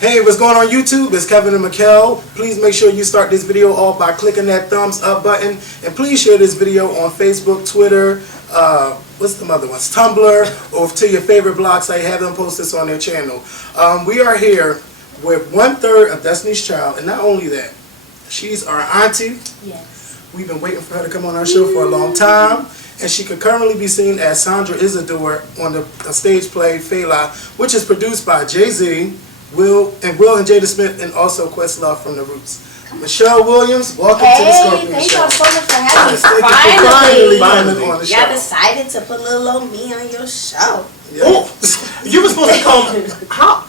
Hey, what's going on YouTube? It's Kevin and Mikkel. Please make sure you start this video off by clicking that thumbs up button. And please share this video on Facebook, Twitter, what's the other ones? Tumblr, or to your favorite blog site. Have them post this on their channel. We are here with 1/3 of Destiny's Child. And not only that, she's our auntie. Yes. We've been waiting for her to come on our show for a long time. And she could currently be seen as Sandra Isidore on the stage play Fela, which is produced by Jay-Z, Will and Jada Smith, and also Questlove from The Roots. Michelle Williams, welcome to the Skorpion thank Show. y'all so much for having me. Finally on the show. Y'all decided to put little old me on your show. Yeah. You were supposed to come. How?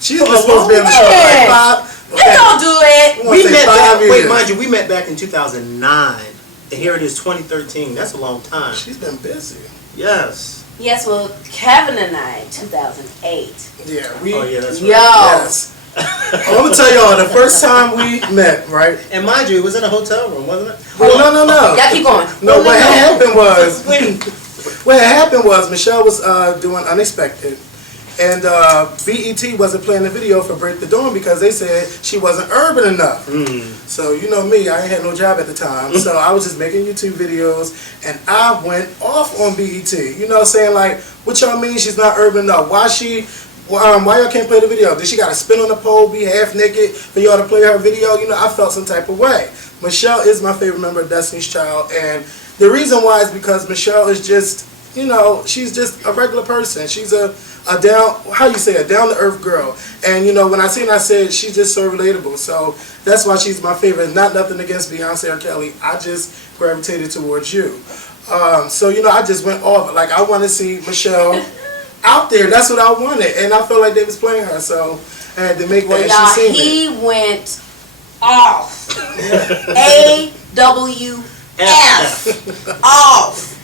She's supposed to be on the show like 5. You don't do it. We met back. Wait, mind you, we met back in 2009, and here it is 2013. That's a long time. She's been busy. Yes. Yes, well, Kevin and I, 2008. Yeah, Oh yeah, that's right. Yo. Yes. I'm gonna tell y'all the first time we met, right? And mind you, it was in a hotel room, wasn't it? Well, no. Y'all keep going. No, what happened was Michelle was doing Unexpected, and BET wasn't playing the video for Break the Dawn because they said she wasn't urban enough. So you know me, I ain't had no job at the time, so I was just making YouTube videos, and I went off on BET. You know, saying like, what y'all mean she's not urban enough? Why y'all can't play the video? Did she got to spin on the pole, be half naked for y'all to play her video? You know, I felt some type of way. Michelle is my favorite member of Destiny's Child, and the reason why is because Michelle is just, you know, she's just a regular person. She's a down to earth girl. And you know, when I seen her, I said she's just so relatable. So that's why she's my favorite. Not nothing against Beyonce or Kelly. I just gravitated towards you. So you know, I just went off. Like I want to see Michelle out there. That's what I wanted, and I felt like they was playing her. So I had to make that. Y'all, she he went off. AWF off.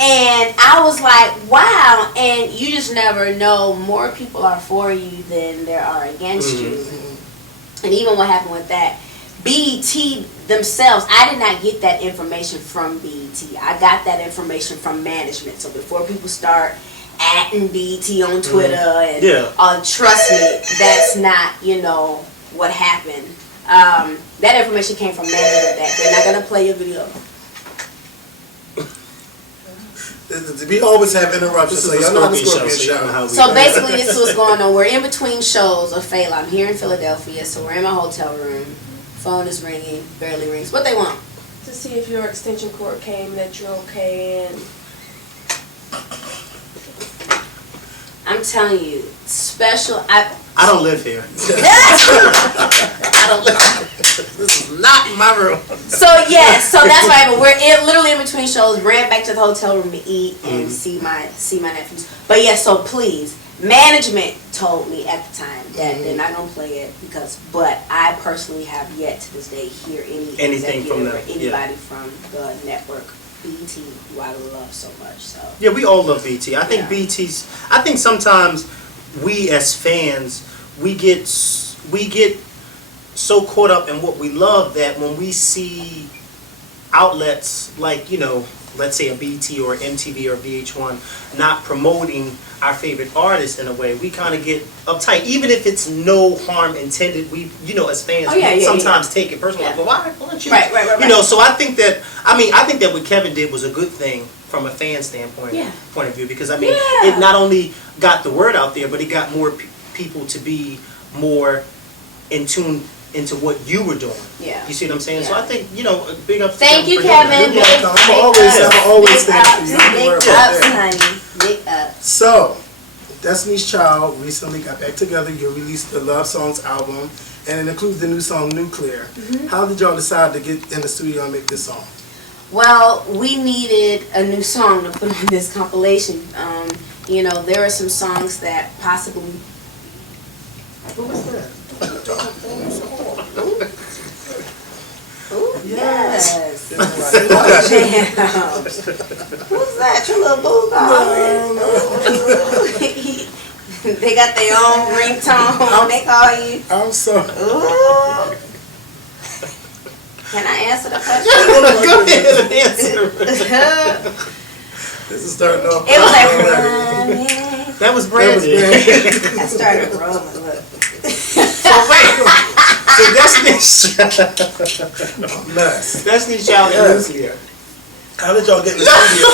And I was like, wow, and you just never know. More people are for you than there are against you. And even what happened with that, BET themselves, I did not get that information from BET. I got that information from management. So before people start atting BET on Twitter and trust me, that's not, you know, what happened. That information came from management that they're not going to play your video. We always have interruptions, so y'all know the Skorpion show. So basically, this is what's going on. We're in between shows of Fela. I'm here in Philadelphia, so we're in my hotel room. Phone is ringing, barely rings. What they want? To see if your extension cord came, that you're okay, and I'm telling you, special. I don't live here. I don't live. This is not my room. So yes, so that's why. But we're literally in between shows. Ran back to the hotel room to eat and see my nephews. But yes, so please, management told me at the time that they're not gonna play it but I personally have yet to this day hear anything from them, anybody from the network BET, who I love so much. So yeah, we all love BET. I think BET's. I think sometimes we as fans we get so caught up in what we love that when we see outlets like, you know, let's say a BET or MTV or VH1 not promoting our favorite artists in a way, we kind of get uptight, even if it's no harm intended. We, you know, as fans, sometimes take it personally. Like, well, why don't you? Right. You know, so I think that what Kevin did was a good thing from a fan standpoint, point of view, because I mean, it not only got the word out there, but it got more people to be more in tune into what you were doing. Yeah. You see what I'm saying? So I think, you know, a big ups. Thank you, Kevin. I'm always stand for you. Big ups, honey. Big ups. So, Destiny's Child recently got back together. You released the Love Songs album, and it includes the new song Nuclear. How did y'all decide to get in the studio and make this song? Well, we needed a new song to put on this compilation. You know, there are some songs that possibly. Who was that? Ooh, yes. Who's that? Your little bulldog? They got their own ringtone. They call you. I'm sorry. Ooh. Can I answer the question? Go ahead and answer. This is starting off. It was like running. That was Brandon. I started rolling. Look. So Destiny's Mess. Destiny's Child and Yes. Nuclear. How did y'all get in the studio?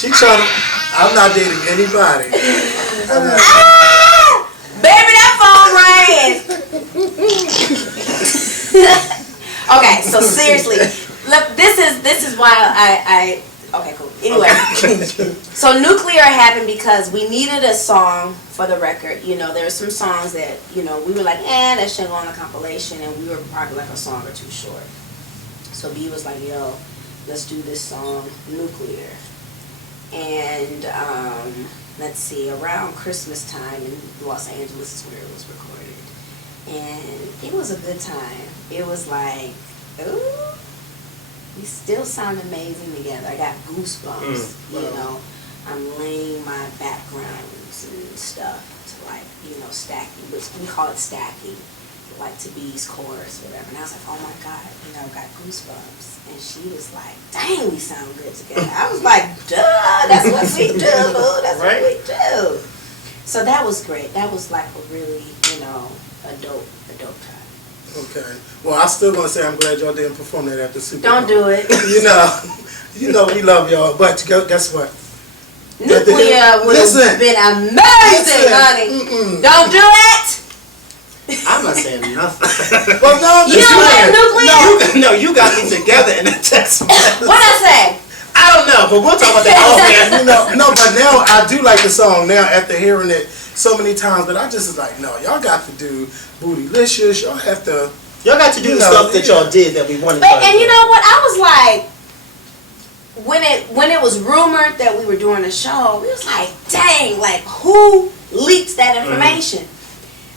She trying to. I'm not dating anybody. I'm not, Baby, that phone rang. Okay, so seriously, look, this is why I okay, cool. Anyway, so Nuclear happened because we needed a song for the record. You know, there were some songs that, you know, we were like, that should go on a compilation, and we were probably like a song or two short. So B was like, yo, let's do this song, Nuclear. And let's see, around Christmas time in Los Angeles is where it was recorded. And it was a good time. It was like, ooh, we still sound amazing together. I got goosebumps, you know. I'm laying my backgrounds and stuff to, like, you know, stacking, which we call it stacking, like to B's chorus or whatever. And I was like, oh my God, you know, got goosebumps. And she was like, dang, we sound good together. I was like, duh, that's what we do, boo. That's Right. what we do. So that was great. That was like a really, you know, a dope time. okay. Well, I'm still gonna say I'm glad y'all didn't perform that at the Super Bowl. Don't do it. You know we love y'all, but guess what? Nuclear would Listen. have been amazing, honey. Don't do it. I'm not saying nothing. Well, no, You don't like Nuclear? No, you got me together in a text message. What I say? I don't know, but we'll talk about that off air. But now I do like the song now after hearing it so many times. But I just was like, no, y'all got to do Bootylicious. Y'all have to. Y'all got to do the stuff that y'all did that we wanted. But and you know what? I was like, when it was rumored that we were doing a show, we was like, dang, like who leaks that information?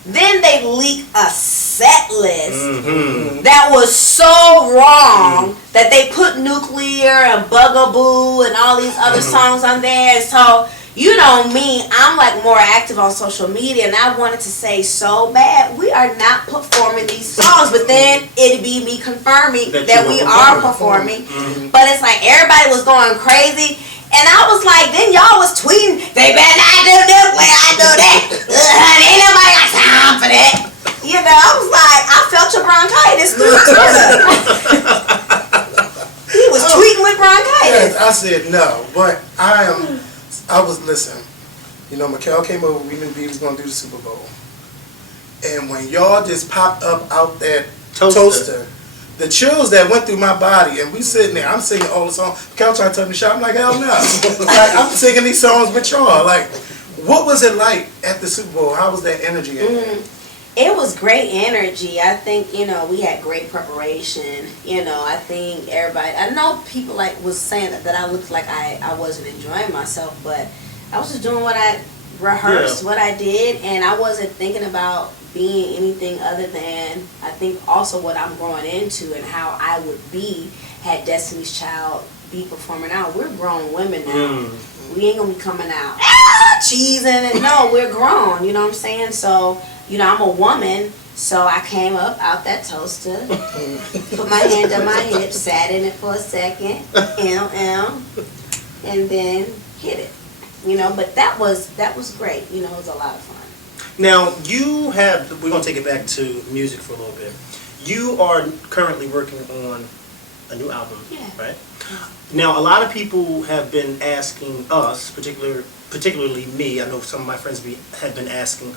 Then they leaked a set list that was so wrong that they put Nuclear and Bugaboo and all these other songs on there. And so, you know me, I'm like more active on social media, and I wanted to say so bad, we are not performing these songs. But then it'd be me confirming that we are performing. But it's like everybody was going crazy. And I was like, then y'all was tweeting, they better not do Nuclear, I do that. Ain't nobody got time for that. You know, I was like, I felt your bronchitis through Twitter. He was tweeting with bronchitis. Yes, I said no, but I was listen. You know, Mikkel came over. We knew B was gonna do the Super Bowl, and when y'all just popped up out that toaster, the chills that went through my body, and we sitting there. I'm singing all the songs. Mikkel trying to tell me to shout. I'm like, hell no. Like, I'm singing these songs with y'all. Like, what was it like at the Super Bowl? How was that energy in there? It was great energy. I think, you know, we had great preparation. You know, I think everybody, I know people like was saying that I looked like I wasn't enjoying myself, but I was just doing what I rehearsed, what I did, and I wasn't thinking about being anything other than, I think also what I'm growing into and how I would be had Destiny's Child be performing out. We're grown women now. We ain't gonna be coming out cheesing, and no, we're grown, you know what I'm saying? So, you know, I'm a woman, so I came up out that toaster, put my hand on my hip, sat in it for a second, and then hit it. You know, but that was great. You know, it was a lot of fun. Now, we're going to take it back to music for a little bit. You are currently working on a new album, right? Now, a lot of people have been asking us, particularly me, I know some of my friends have been asking,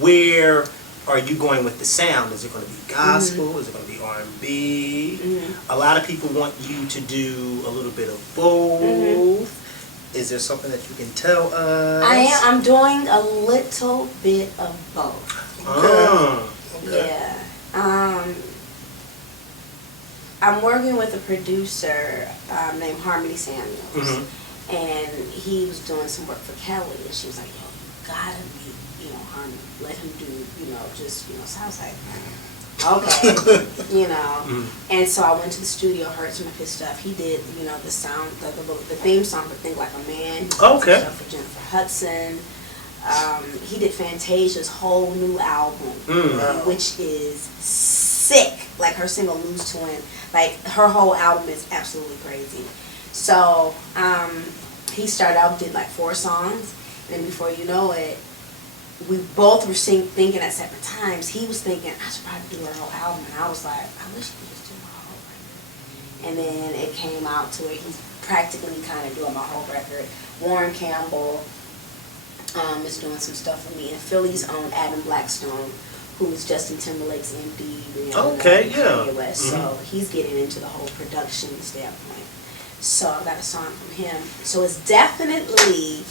where are you going with the sound? Is it going to be gospel? Is it going to be R&B? A lot of people want you to do a little bit of both. Is there something that you can tell us? I'm doing a little bit of both. Okay. Yeah. I'm working with a producer named Harmony Samuels, and he was doing some work for Kelly, and she was like, "Yo, you gotta meet, you know, Harmony. Let him do, you know, just, you know." So I was like, okay, you know. And so I went to the studio, heard some of his stuff. He did, you know, the sound, the theme song for Think Like a Man. Okay. Stuff for Jennifer Hudson. He did Fantasia's whole new album, which is sick. Like her single Lose to Win. Like her whole album is absolutely crazy. So he started out, did like 4 songs, and then before you know it, we both were thinking at separate times. He was thinking, I should probably do a whole album. And I was like, I wish he could just do my whole record. And then it came out to where he's practically kind of doing my whole record. Warren Campbell is doing some stuff for me. And Philly's own Adam Blackstone, who is Justin Timberlake's MD. Rihanna, Kanye West. So he's getting into the whole production standpoint. So I got a song from him. So it's definitely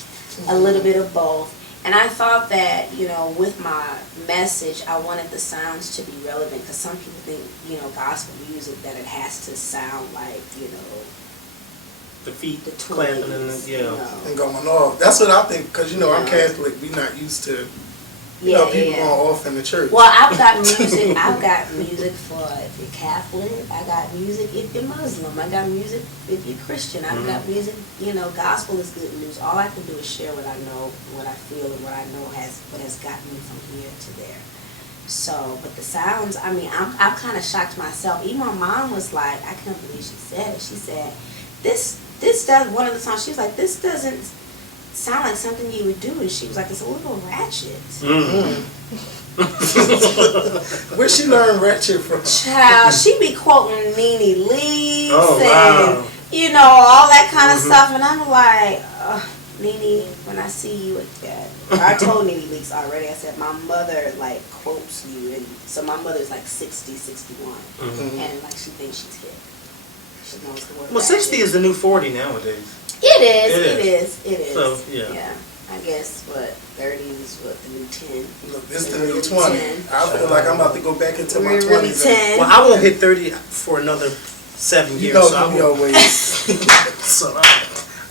a little bit of both. And I thought that, you know, with my message, I wanted the sounds to be relevant, because some people think, you know, gospel music, that it has to sound like, you know, the feet, the clapping, and and going off. That's what I think, because, you know, I'm Catholic. We not used to, you know, people going off in the church. Well, I've got music. I've got music for if you're Catholic. I got music if you're Muslim. I got music if you're Christian. I've got music. You know, gospel is good news. All I can do is share what I know, what I feel, and what I know what has gotten me from here to there. So, but the sounds. I mean, I'm kind of shocked myself. Even my mom was like, I can't believe she said it. She said, this does, one of the songs. She was like, this doesn't sound like something you would do, and she was like, it's a little ratchet. Where she learn ratchet from? Child, she be quoting Nene Leakes wow. and you know, all that kind of stuff, and I'm like, Nene, when I see you again, I told Nene Leakes already. I said my mother like quotes you, and so my mother's like 60, 61, and like she thinks she's hip. She knows the word. Well, 60 is the new 40 nowadays. It is. So, yeah. I guess, 30 is what, the new 10. Look, this is the new 20. I feel like I'm about to go back into my 20s. Really 10. Well, I won't hit 30 for another 7 years. You know, so me always. So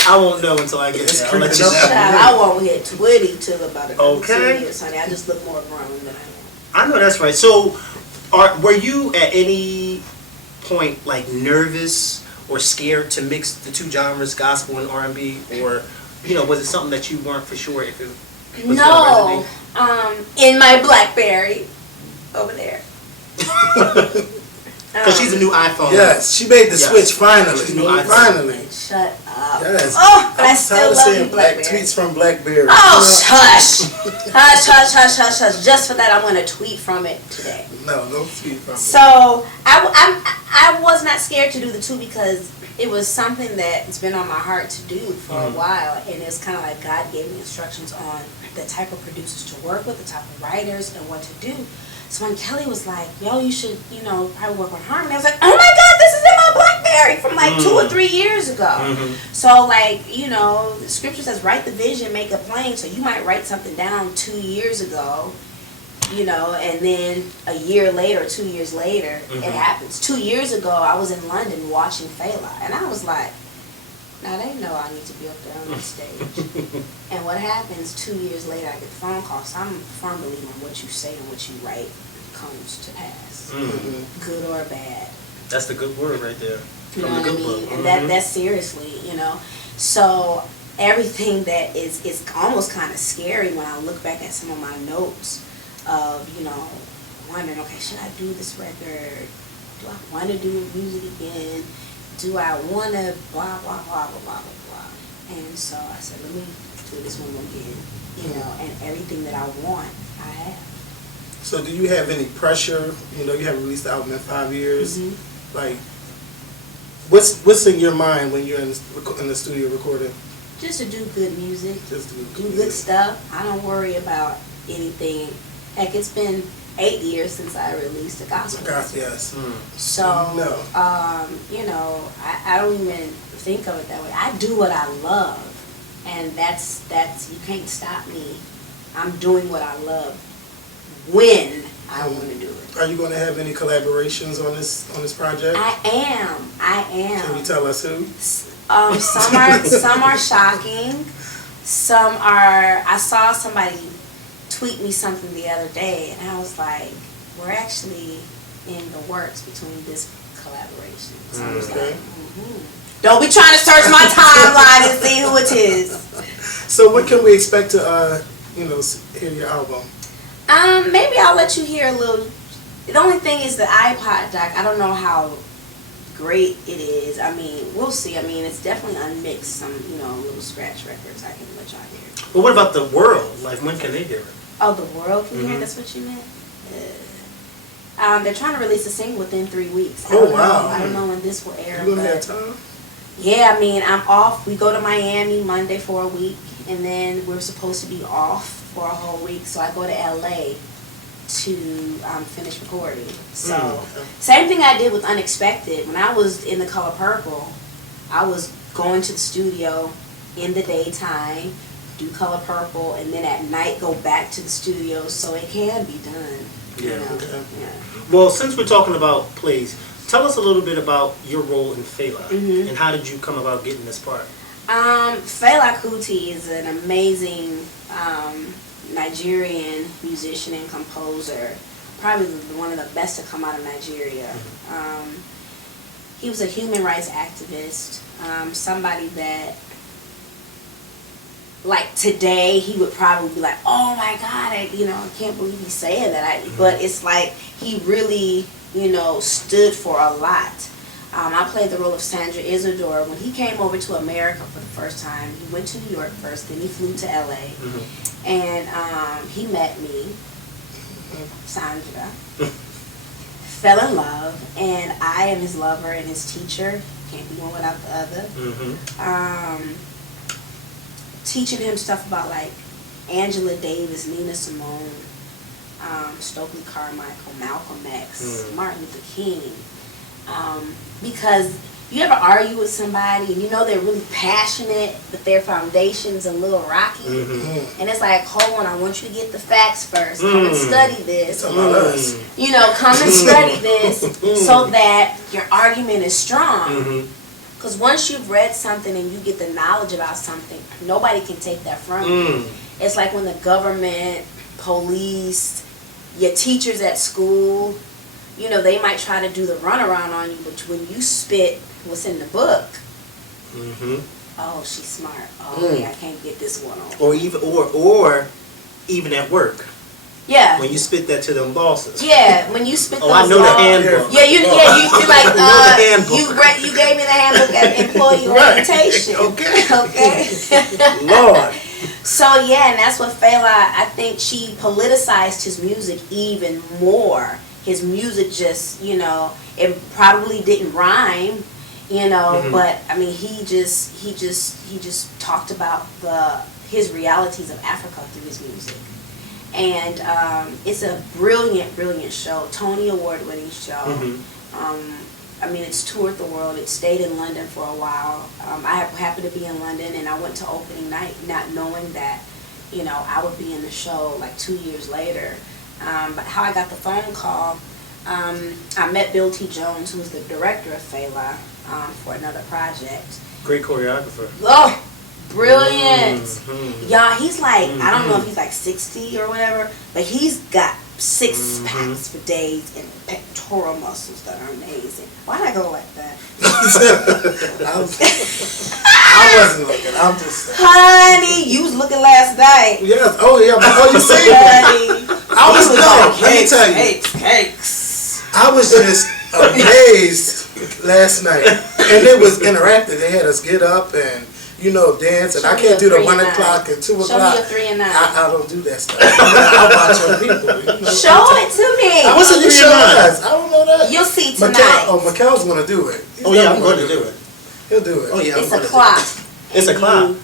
I won't know until I get there. I'll let you know. Child, I won't hit 20 till about another 2 Okay. years, honey. I just look more grown than I am. I know that's right. So, were you at any point like nervous or scared to mix the two genres, gospel and R&B, or you know, was it something that you weren't for sure if it was No, gonna in my BlackBerry over there. Because she's a new iPhone. Yes, she made the switch finally. She's a new iPhone. Finally. Shut up. Yes. Oh, but I I'm still tired of love seeing you, black BlackBerry. tweets from BlackBerry. Oh, hush. Hush. Just for that, I'm going to tweet from it today. No tweet from it. So, I was not scared to do the two, because it was something that's been on my heart to do for a while, and it's kind of like God gave me instructions on the type of producers to work with, the type of writers, and what to do. So when Kelly was like, yo, you should, you know, probably work on harmony, I was like, oh my God, this is in my BlackBerry from like 2 or 3 years ago. So like, you know, the scripture says, write the vision, make it plain. So you might write something down 2 years ago, you know, and then a year later, 2 years later, it happens. 2 years ago, I was in London watching Fela, and I was like, now they know I need to be up there on that stage. And what happens 2 years later, I get the phone call. So I'm a firm believer in what you say and what you write comes to pass, good or bad. That's the good word right there. You know From the what I good mean? book. And that's seriously, you know. So everything that is almost kind of scary when I look back at some of my notes of, you know, wondering, okay, should I do this record? Do I want to do music again? Do I want to blah, blah, blah, blah, blah, blah, blah. And so I said, let me do this one again, you know, and everything that I want, I have. So do you have any pressure? You know, you haven't released the album in 5 years. Like, what's in your mind when you're in the studio recording? Just to do good music, Just do good stuff. I don't worry about anything. Heck, it's been 8 years since I released a gospel. Yes. So, you know, I don't even think of it that way. I do what I love, and that's you can't stop me. I'm doing what I love when I want to do it. Are you going to have any collaborations on this project? I am. Can you tell us who? Some are shocking. Some are. I saw somebody tweet me something the other day, and I was like, we're actually in the works between this collaboration. So I was like, don't be trying to search my timeline and see who it is. So when can we expect to, hear your album? Maybe I'll let you hear a little. The only thing is the iPod jack. I don't know how great it is. I mean, we'll see. I mean, it's definitely unmixed. Some, little scratch records I can let y'all hear. Well, what about the world? Like, when can they hear it? Oh, the world premiere. That's what you meant. They're trying to release a single within 3 weeks. I don't know. I don't know when this will air. You gonna have time? Yeah, I mean, I'm off. We go to Miami Monday for a week, and then we're supposed to be off for a whole week. So I go to LA to finish recording. So same thing I did with Unexpected. When I was in The Color Purple, I was going to the studio in the daytime, do Color Purple, and then at night go back to the studio, so it can be done. Yeah. You know? Okay. Yeah. Well, since we're talking about plays, tell us a little bit about your role in Fela, Mm-hmm. and how did you come about getting this part? Fela Kuti is an amazing Nigerian musician and composer, probably one of the best to come out of Nigeria. He was a human rights activist, somebody that, like today, he would probably be like, oh my God, I can't believe he's saying that. But it's like he really, stood for a lot. I played the role of Sandra Isidore. When he came over to America for the first time, he went to New York first, then he flew to LA. And he met me, Sandra, fell in love, and I am his lover and his teacher. Can't be one without the other. Teaching him stuff about like Angela Davis, Nina Simone, Stokely Carmichael, Malcolm X, Martin Luther King. Because you ever argue with somebody and they're really passionate, but their foundation's a little rocky, and it's like, hold on, I want you to get the facts first. Come and study this. Come and study this so that your argument is strong. Because once you've read something and you get the knowledge about something, nobody can take that from you. It's like when the government, police, your teachers at school, they might try to do the runaround on you, but when you spit what's in the book, oh, she's smart. Oh, yeah, I can't get this one on. Or even at work. Yeah. When you spit that to them bosses. Yeah, when you spit those I know the handbook. Yeah, you like handbook. you gave me the handbook at employee orientation. Okay. Lord. So yeah, and that's what Fela, I think she politicized his music even more. His music just, it probably didn't rhyme, but I mean he just talked about his realities of Africa through his music. And it's a brilliant show, Tony Award winning show. I mean, it's toured the world. It stayed in London for a while. I happened to be in London, and I went to opening night not knowing that, I would be in the show like 2 years later. But how I got the phone call, I met Bill T. Jones, who was the director of Fela, for another project. Great choreographer. Oh, brilliant. Yeah, he's like, I don't know if he's like 60 or whatever, but he's got 6 packs for days and pectoral muscles that are amazing. Why'd I go like that? I wasn't looking. I'm just saying. Honey, you was looking last night. Yes. Oh, yeah. Before you say Honey. I was let me tell you. Cakes. I was just amazed last night. And it was interactive. They had us get up and, dance. And I can't do the 1 o'clock and 2 o'clock. Show me your 3 and 9. I don't do that stuff. I watch other people. Show it to me. What's the 3 and 9? I don't know that. You'll see tonight. Mikkel's going to do it. Oh, yeah, I'm going to do it. He'll do it. Oh, yeah, It's a clock. It's a clock.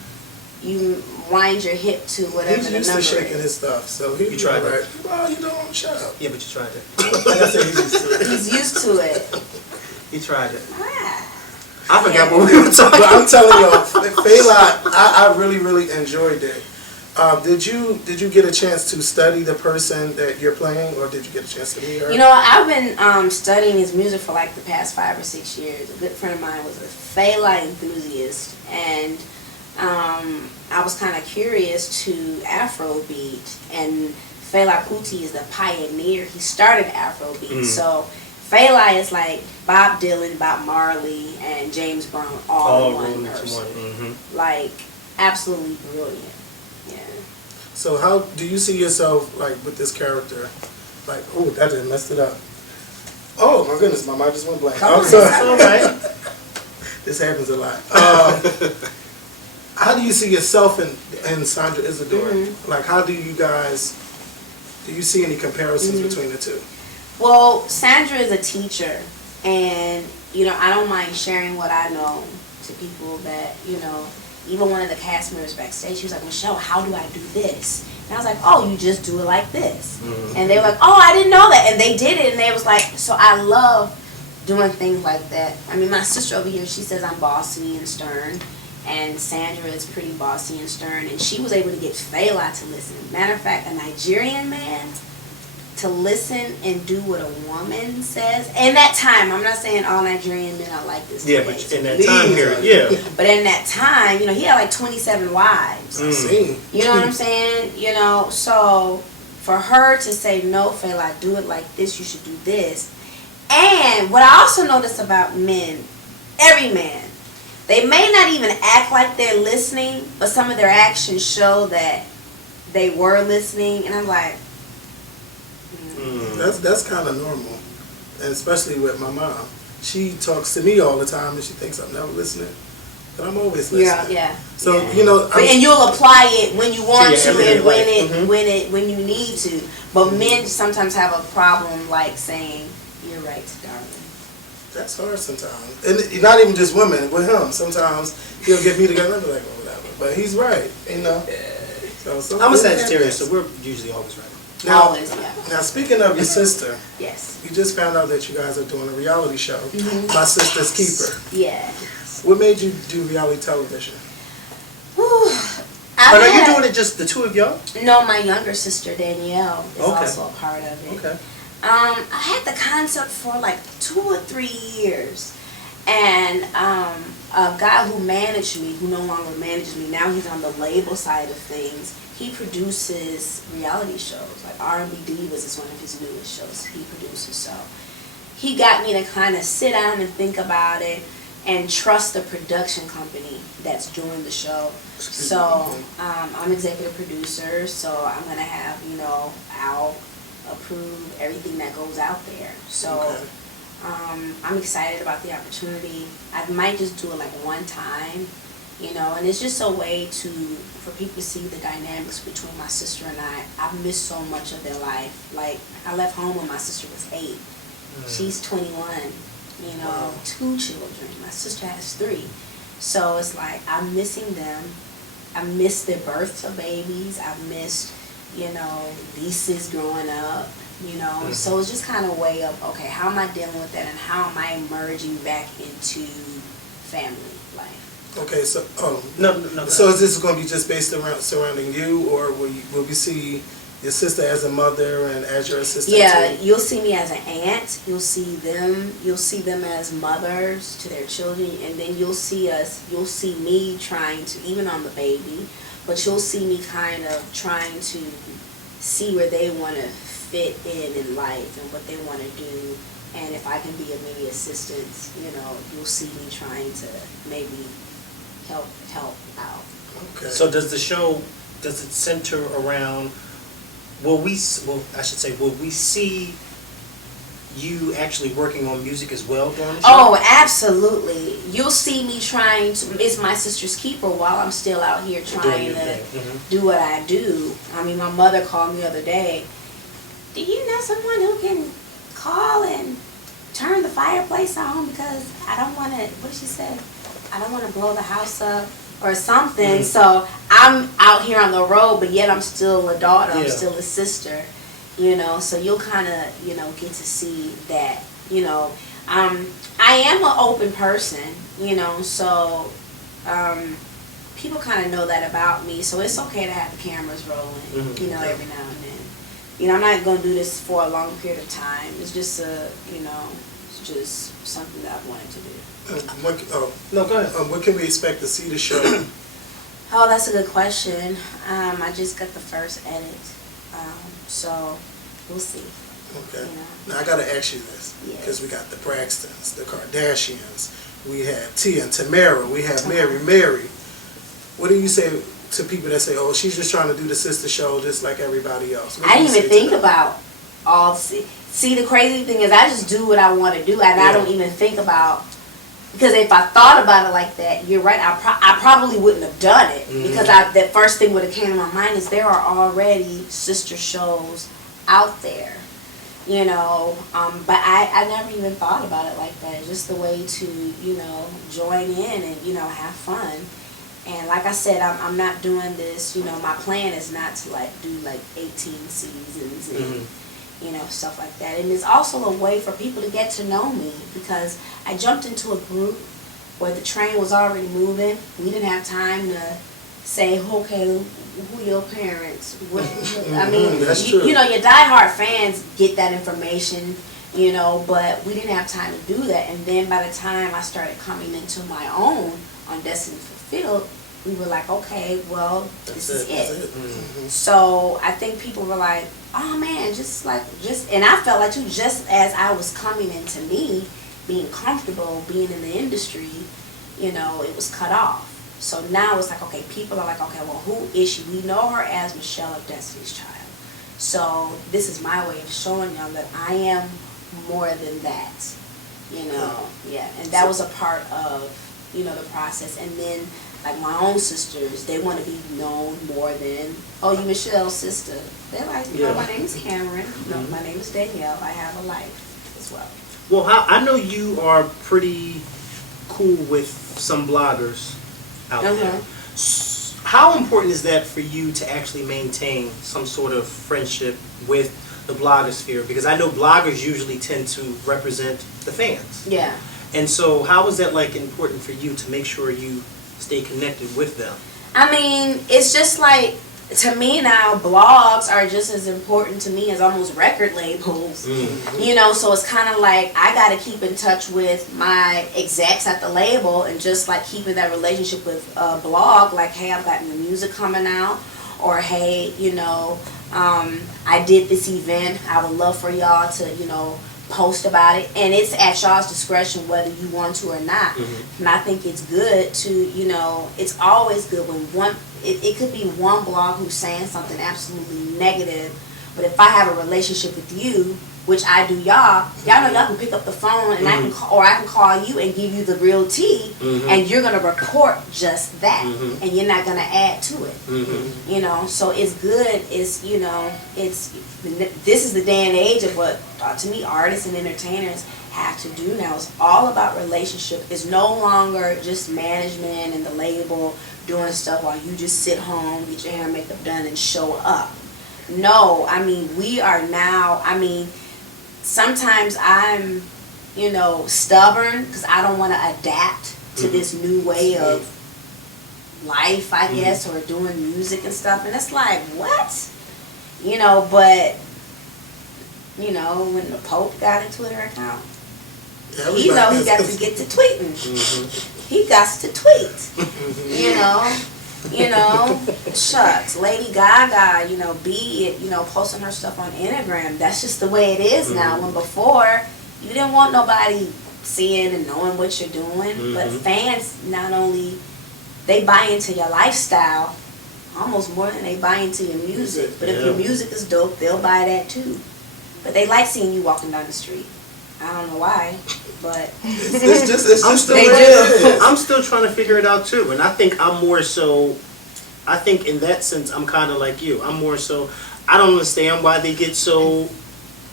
You wind your hip to whatever He's the used to number shaking is. his stuff, so he You tried right. it. Well, shut up. Yeah, but you tried it. Like I said, he's used to it. He's used to it. You tried it. Ah. I forgot what we were talking But about. I'm telling y'all, Fela, I really enjoyed it. Did you get a chance to study the person that you're playing, or did you get a chance to meet her? I've been studying his music for like the past 5 or 6 years. A good friend of mine was a Fela enthusiast, and I was kind of curious to Afrobeat, and Fela Kuti is the pioneer. He started Afrobeat, so Fela is like Bob Dylan, Bob Marley, and James Brown all in one person. Like, absolutely brilliant. Yeah. So how do you see yourself, like, with this character? Like, oh, that didn't messed it up. Oh, my goodness, my mind just went blank. I'm sorry. It's all right. This happens a lot. How do you see yourself in Sandra Isidore? Like, how do you guys Do you see any comparisons between the two? Well, Sandra is a teacher, and I don't mind sharing what I know to people that even one of the cast members backstage, she was like, Michelle, how do I do this? And I was like, oh, you just do it like this. And they were like, oh, I didn't know that. And they did it, and they was like, so I love doing things like that. I mean, my sister over here, she says I'm bossy and stern, and Sandra is pretty bossy and stern, and she was able to get Fela to listen. Matter of fact, a Nigerian man to listen and do what a woman says. In that time, I'm not saying all Nigerian men are like this. Yeah, today. but in that time period, yeah. But in that time, he had like 27 wives. You know what I'm saying? So for her to say, no, Fela, do it like this, you should do this. And what I also notice about men, every man, they may not even act like they're listening, but some of their actions show that they were listening. And I'm like, That's kind of normal, and especially with my mom. She talks to me all the time, and she thinks I'm never listening, but I'm always listening. Yeah. So and you'll apply it when you want to, and life. when you need to. But men sometimes have a problem like saying, "You're right, darling." That's hard sometimes, and not even just women. With him, sometimes he'll get me together and be like, "Oh, whatever," but he's right, So I'm a Sagittarius, so we're usually always right. Now, speaking of your sister, yes, you just found out that you guys are doing a reality show, My Sister's Keeper. Yeah. What made you do reality television? Are you doing it just the two of y'all? No, my younger sister Danielle is also a part of it. Okay. I had the concept for like 2 or 3 years, and a guy who managed me, who no longer manages me, now he's on the label side of things. He produces reality shows, like R&B Divas is one of his newest shows he produces. So he got me to kind of sit down and think about it and trust the production company that's doing the show. So I'm executive producer, so I'm going to have, Al approve everything that goes out there. So I'm excited about the opportunity. I might just do it like one time, and it's just a way for people to see the dynamics between my sister and I. I've missed so much of their life. Like, I left home when my sister was 8. She's 21, Wow. 2 children. My sister has 3. So it's like, I'm missing them. I missed the births of babies. I've missed, nieces growing up, So it's just kind of way of, okay, how am I dealing with that, and how am I emerging back into family life? Okay, so No. So is this going to be just based around surrounding you, or will we see your sister as a mother and as your assistant? Yeah, too? you'll see me as an aunt. You'll see them as mothers to their children, and then you'll see me trying to, even on the baby, but you'll see me kind of trying to see where they want to fit in life and what they want to do, and if I can be of any assistance, you'll see me trying to maybe help out. Okay. So does it center around, will we see you actually working on music as well during the show? Oh, absolutely. You'll see me trying to, it's my sister's keeper while I'm still out here trying to do what I do. I mean, my mother called me the other day, do you know someone who can call and turn the fireplace on, because I don't want to, what did she say? I don't want to blow the house up or something. So I'm out here on the road, but yet I'm still a daughter. I'm still a sister, so you'll kind of, get to see that, I am an open person, so people kind of know that about me. So it's okay to have the cameras rolling, every now and then. I'm not going to do this for a long period of time. It's just it's just something that I've wanted to do. No, go ahead. What can we expect to see the show? Oh, that's a good question. I just got the first edit, so we'll see. Okay. Now I gotta ask you this, because we got the Braxtons, the Kardashians, we have Tia and Tamara, we have Mary. What do you say to people that say, "Oh, she's just trying to do the sister show just like everybody else"? I didn't even think about all. See, the crazy thing is, I just do what I want to do, and I don't even think about. Because if I thought about it like that, you're right. I probably wouldn't have done it, because that first thing would have came to my mind is there are already sister shows out there, you know. But I never even thought about it like that. Just the way to, you know, join in and, you know, have fun. And like I said, I'm not doing this, you know, my plan is not to like do like 18 seasons and, you know, stuff like that. And it's also a way for people to get to know me, because I jumped into a group where the train was already moving. We didn't have time to say, okay, who your parents? I mean, That's true. you know, your diehard fans get that information, you know, but we didn't have time to do that. And then by the time I started coming into my own on Destiny Fulfilled, we were like, okay, well, this is it. So I think people were like, oh man, and I felt like too, just as I was coming into me, being comfortable, being in the industry, you know, it was cut off. So now it's like, okay, people are like, okay, well, who is she? We know her as Michelle of Destiny's Child. So this is my way of showing y'all that I am more than that, you know. Yeah, and that was a part of, you know, the process. And then, like my own sisters, they want to be known more than, oh, you Michelle's sister. They're like, you know, my name is Cameron. No, my name is Danielle. I have a life as well. Well, I know you are pretty cool with some bloggers out there. How important is that for you to actually maintain some sort of friendship with the blogosphere? Because I know bloggers usually tend to represent the fans. Yeah. And so how is that like important for you to make sure you stay connected with them? I mean, it's just like, to me now, blogs are just as important to me as almost record labels. You know, so it's kind of like I got to keep in touch with my execs at the label and just like keeping that relationship with a blog. Like, hey, I've got new music coming out, or hey, you know, I did this event. I would love for y'all to, you know, post about it, and it's at y'all's discretion whether you want to or not. And I think it's good to, you know, it's always good when it could be one blog who's saying something absolutely negative, but if I have a relationship with you, which I do, y'all know y'all can pick up the phone and I can call you and give you the real tea, and you're gonna report just that, and you're not gonna add to it. You know, so it's good. It's, you know, this is the day and age of what to me artists and entertainers have to do now. It's all about relationship. It's no longer just management and the label doing stuff while you just sit home, get your hair and makeup done, and show up. No, I mean, we are now, I mean, sometimes I'm, you know, stubborn because I don't want to adapt to this new way of life, I guess, or doing music and stuff. And it's like, what? You know, but, you know, when the Pope got a Twitter account, he know he got to get to tweeting. He got to tweet. You know, shucks, Lady Gaga, you know, posting her stuff on Instagram. That's just the way it is now. When before, you didn't want nobody seeing and knowing what you're doing. But fans, not only, they buy into your lifestyle almost more than they buy into your music. But if your music is dope, they'll buy that too. But they like seeing you walking down the street. I don't know why, but it's just I'm still trying to figure it out too. And I think I'm more so, I think in that sense, I'm kind of like you. I'm more so, I don't understand why they get so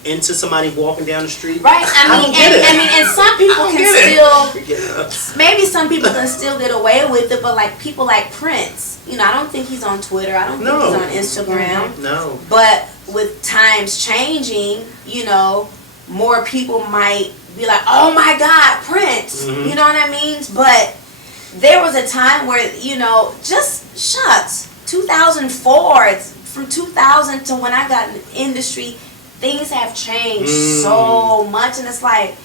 into somebody walking down the street. Right. I mean, and some people can still, maybe some people can still get away with it, but like people like Prince, you know, I don't think he's on Twitter. I don't think he's on Instagram. No. But with times changing, you know, more people might be like, oh my God, Prince. You know what I mean? But there was a time where, you know, just shucks, 2004, from 2000 to when I got in the industry, things have changed so much. And it's like,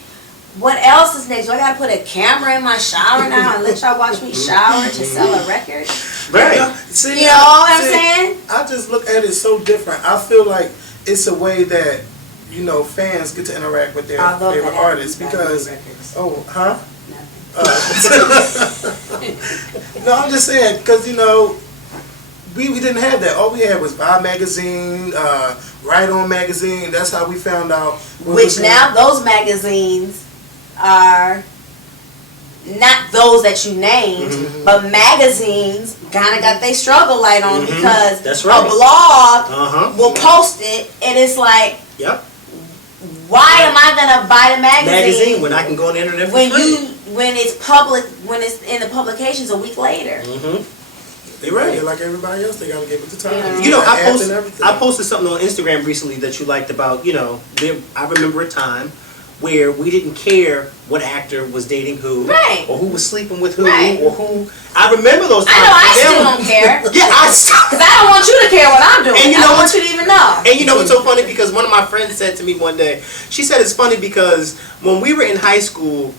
what else is next? Do I got to put a camera in my shower now and let y'all watch me shower to sell a record? Right. See, you know what I'm saying? I just look at it so different. I feel like it's a way that, you know, fans get to interact with their favorite artists because, no, I'm just saying because, you know, we didn't have that. All we had was Vibe magazine, Right On magazine. That's how we found out. Which now those magazines are not those that you named, but magazines kind of got their struggle light on because That's right. a blog will post it, and it's like, Yep. why am I gonna buy the magazine When I can go on the internet for when free? when it's public, when it's in the publications a week later? You're right. Like everybody else, they gotta give it the time. You know, Everything. I posted something on Instagram recently that you liked about, I remember a time where we didn't care what actor was dating who, Right. or who was sleeping with who, Right. or who. I remember those times. I know I But still now- don't care. Yeah, Because I don't want you to care what I'm doing. And you I know don't what- want you to even know. And you know what's so funny? Because one of my friends said to me one day, she said it's funny because when we were in high school,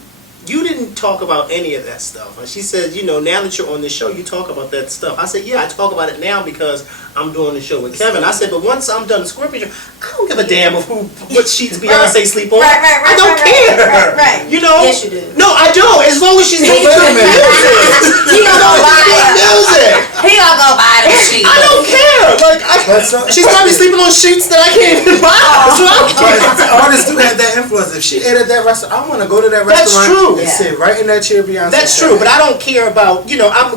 you didn't talk about any of that stuff. And she said, now that you're on this show, you talk about that stuff. I said, yeah, I talk about it now because I'm doing the show with Kevin. I said, but once I'm done the Skorpion show, I don't give a damn of what sheets Beyonce sleep on. Right, I don't care. Right. You know? Yes, you do. No, I don't. As long as she's making good music. He gonna go buy Good it. music. He gonna go buy the sheet. I don't care. Like, she's probably sleeping on sheets that I can't even buy. So I don't care. Artists do have that influence. If she ate at that restaurant, I want to go to that That's restaurant true. and Yeah. sit right in that chair Beyonce. That's sat. true, but I don't care about,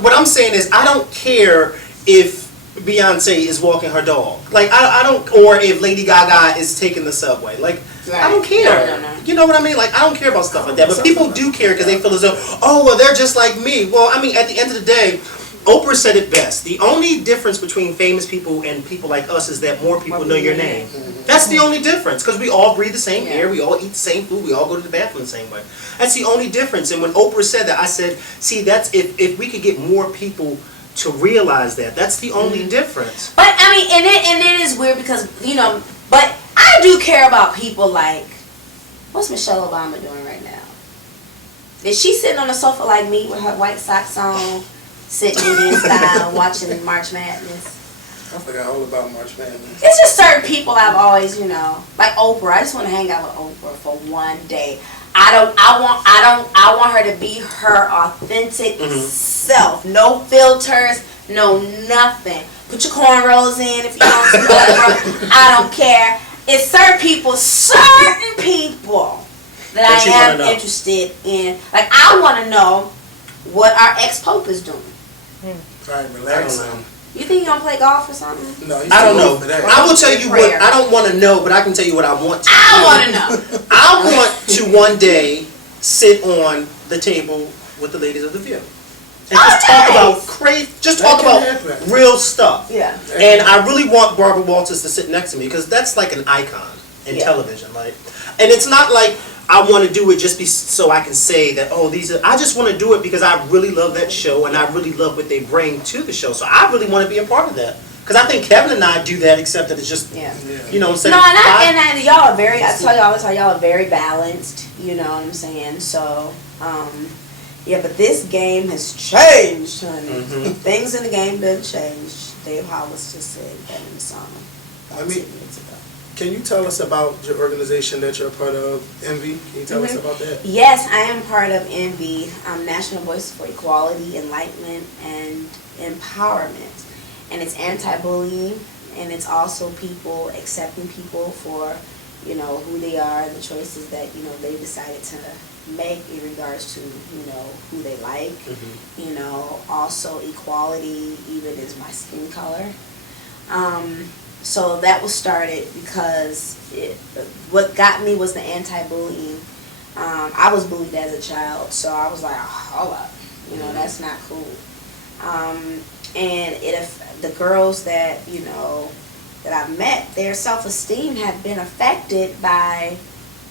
what I'm saying is I don't care if Beyonce is walking her dog. Like, I don't, or if Lady Gaga is taking the subway. Like, I don't care. No. You know what I mean? Like, I don't care about stuff like that. But people do care because they feel as though, oh, well, they're just like me. Well, I mean, at the end of the day, Oprah said it best. The only difference between famous people and people like us is that more people know your name. That's the only difference, because we all breathe the same air, we all eat the same food, we all go to the bathroom the same way. That's the only difference. And when Oprah said that, I said, see, that's if we could get more people to realize that, that's the only difference. But I mean, and it is weird because but I do care about people like, what's Michelle Obama doing right now? Is she sitting on the sofa like me with her white socks on, sitting Indian style, watching March Madness? I forgot all about March Madness. It's just certain people I've always, like Oprah. I just want to hang out with Oprah for one day. I want her to be her authentic self. No filters, no nothing. Put your cornrows in if you want some Oprah. I don't care. It's certain people that you I wanna am know. interested in. Like, I want to know what our ex-Pope is doing. All right, relax. I don't know. You think he's going to play golf or something? No, he's I don't too know. old for that. I will tell you what, Prayer. I don't want to know, but I can tell you what I want to. I want to know. I want to one day sit on the table with the ladies of the View. And just talk nice. about just That talk can about happen. real stuff. Yeah. And I really want Barbara Walters to sit next to me because that's like an icon in Yeah. television. Like, and it's not like I want to do it just so I can say that, oh, I just want to do it because I really love that show and I really love what they bring to the show. So I really want to be a part of that. Because I think Kevin and I do that, except that it's just, instead No, of and y'all are very, I tell you all the time, y'all are very balanced, you know what I'm saying? So, yeah, but this game has changed, honey. Things in the game done changed. Dave Hollis just said that in the song. I mean, can you tell us about your organization that you're a part of, Envy? Can you tell us about that? Yes, I am part of Envy, National Voice for Equality, Enlightenment, and Empowerment. And it's anti-bullying, and it's also people accepting people for, who they are, the choices that, they decided to make in regards to, who they like. Also equality, even is my skin color. So that was started because what got me was the anti-bullying. I was bullied as a child, so I was like, oh, hold up, that's not cool. And the girls that, that I've met, their self-esteem had been affected by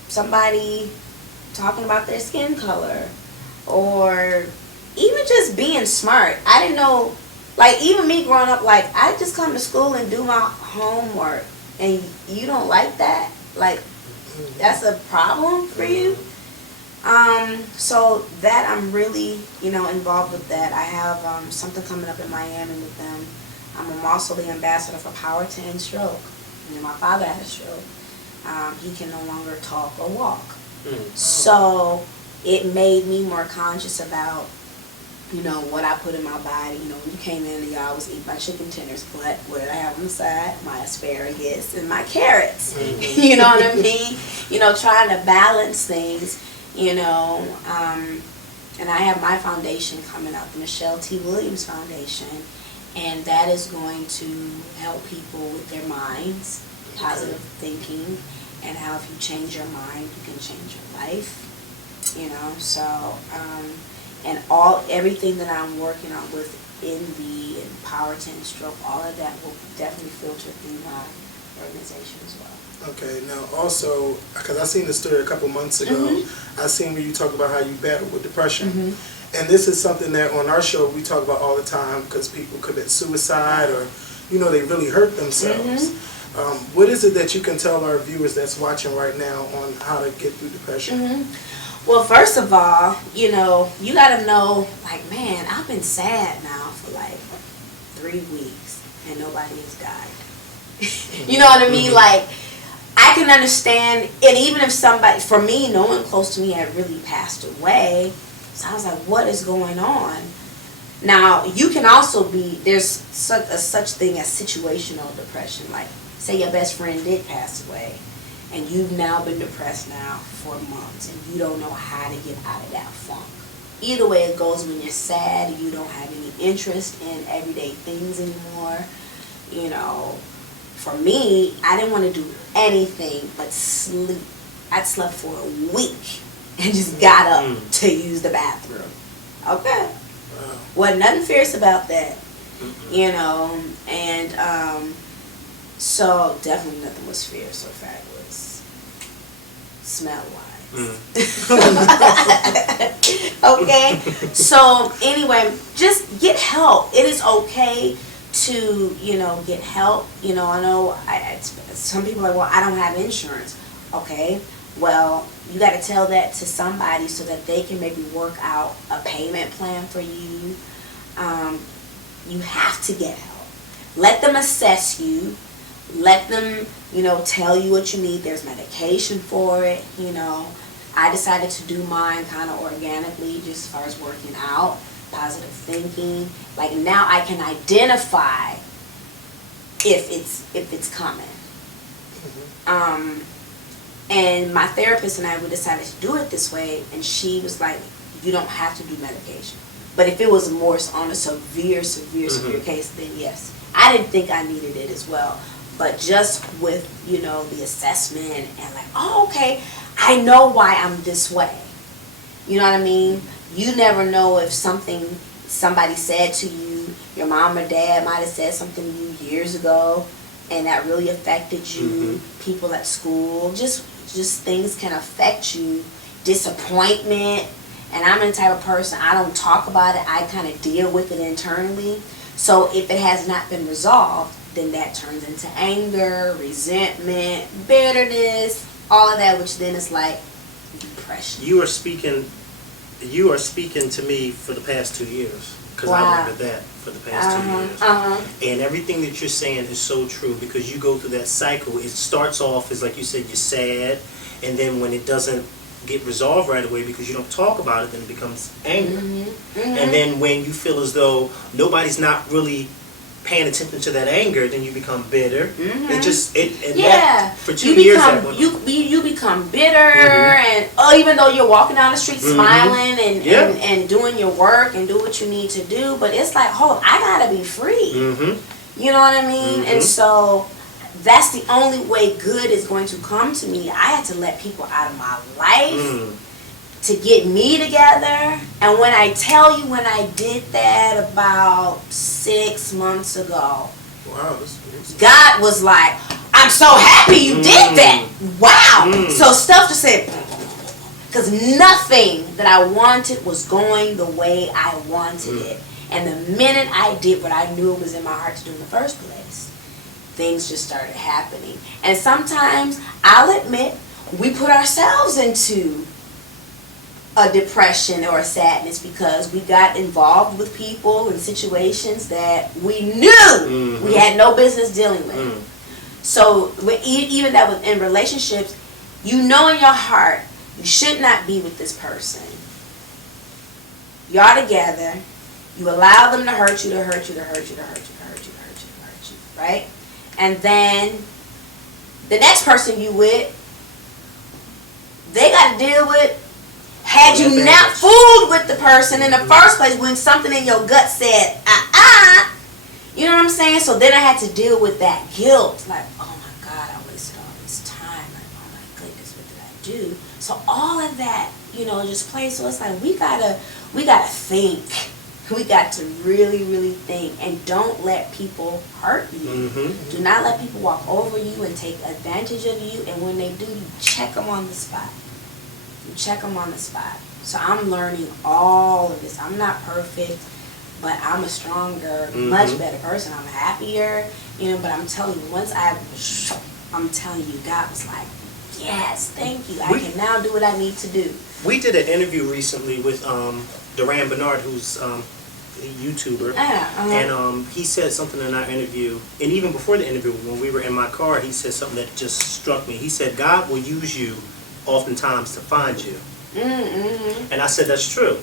somebody talking about their skin color or even just being smart. I didn't know, like, even me growing up, like, I just come to school and do my homework and you don't like that? Like, that's a problem for you? So that I'm really, involved with that. I have something coming up in Miami with them. I'm also the ambassador for Power to End Stroke. My father had a stroke. He can no longer talk or walk. So it made me more conscious about, what I put in my body. When you came in, y'all was eating my chicken tenders, but what did I have on the side? My asparagus and my carrots. You know what I mean? Trying to balance things. And I have my foundation coming up, the Michelle T. Williams Foundation, and that is going to help people with their minds, positive thinking, and how if you change your mind, you can change your life. So and everything that I'm working on with Envy and Power to Stroke, all of that will definitely filter through my organization as well. Okay, now also, because I seen the story a couple months ago, I seen where you talk about how you battle with depression. And this is something that on our show we talk about all the time, because people commit suicide or, they really hurt themselves. What is it that you can tell our viewers that's watching right now on how to get through depression? Well, first of all, you got to know, like, man, I've been sad now for like 3 weeks and nobody has died. You know what I mean? Like, I can understand, and even if somebody, for me, no one close to me had really passed away, so I was like, what is going on? Now, you can also there's such thing as situational depression. Like, say your best friend did pass away, and you've now been depressed now for months, and you don't know how to get out of that funk. Either way it goes, when you're sad, you don't have any interest in everyday things anymore. For me, I didn't want to do anything but sleep. I'd slept for a week and just got up to use the bathroom. Okay. Wow. Wasn't nothing fierce about that. And so definitely nothing was fierce or fabulous smell-wise. Okay? So anyway, just get help. It is okay to, get help. I know some people are like, well, I don't have insurance. Okay, well, you got to tell that to somebody so that they can maybe work out a payment plan for you. You have to get help. Let them assess you. Let them, tell you what you need. There's medication for it. I decided to do mine kind of organically, just as far as working out, positive thinking. Like, now I can identify if it's coming. And my therapist and I, we decided to do it this way, and she was like, you don't have to do medication. But if it was more on a severe case, then yes. I didn't think I needed it as well. But just with, the assessment and like, oh, okay, I know why I'm this way. You know what I mean? You never know if somebody said to you, your mom or dad might have said something to you years ago, and that really affected you. People at school, just things can affect you. Disappointment. And I'm the type of person, I don't talk about it. I kind of deal with it internally. So if it has not been resolved, then that turns into anger, resentment, bitterness, all of that, which then is like depression. You are speaking to me for the past 2 years, because I remember that for the past 2 years. And everything that you're saying is so true, because you go through that cycle. It starts off as, like you said, you're sad, and then when it doesn't get resolved right away because you don't talk about it, then it becomes anger. And then when you feel as though nobody's not really paying attention to that anger, then you become bitter. And that, for 2 years you become bitter, and even though you're walking down the street smiling and doing your work and do what you need to do, but it's like, hold, I gotta be free. You know what I mean? And so that's the only way good is going to come to me. I had to let people out of my life to get me together. And when I tell you, when I did that about 6 months ago, wow, God was like, I'm so happy you did that. Wow. So stuff just said, because nothing that I wanted was going the way I wanted it. And the minute I did what I knew was in my heart to do in the first place, things just started happening. And sometimes, I'll admit, we put ourselves into a depression or a sadness because we got involved with people and situations that we knew we had no business dealing with. So even that within relationships, you know in your heart you should not be with this person. Y'all together, you allow them to hurt you, right? And then the next person you with, they got to deal with Had you not fooled with the person in the first place when something in your gut said, you know what I'm saying? So then I had to deal with that guilt. Like, oh my God, I wasted all this time. Like, oh my goodness, what did I do? So all of that, just plays. So it's like we gotta think. We got to really, really think, and don't let people hurt you. Mm-hmm. Do not let people walk over you and take advantage of you. And when they do, you check them on the spot. You check them on the spot. So I'm learning all of this. I'm not perfect, but I'm a stronger, much better person. I'm happier, But I'm telling you, I'm telling you, God was like, yes, thank you. I can now do what I need to do. We did an interview recently with Duran Bernard, who's a YouTuber, and he said something in our interview, and even before the interview, when we were in my car, he said something that just struck me. He said, God will use you oftentimes to find you. Mm-hmm. And I said, that's true.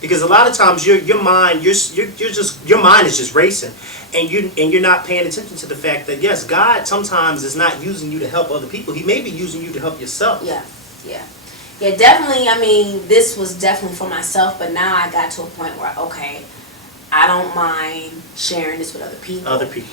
Because a lot of times your mind is just racing, and you're not paying attention to the fact that yes, God sometimes is not using you to help other people. He may be using you to help yourself. Yeah, definitely. I mean, this was definitely for myself, but now I got to a point where okay, I don't mind sharing this with other people.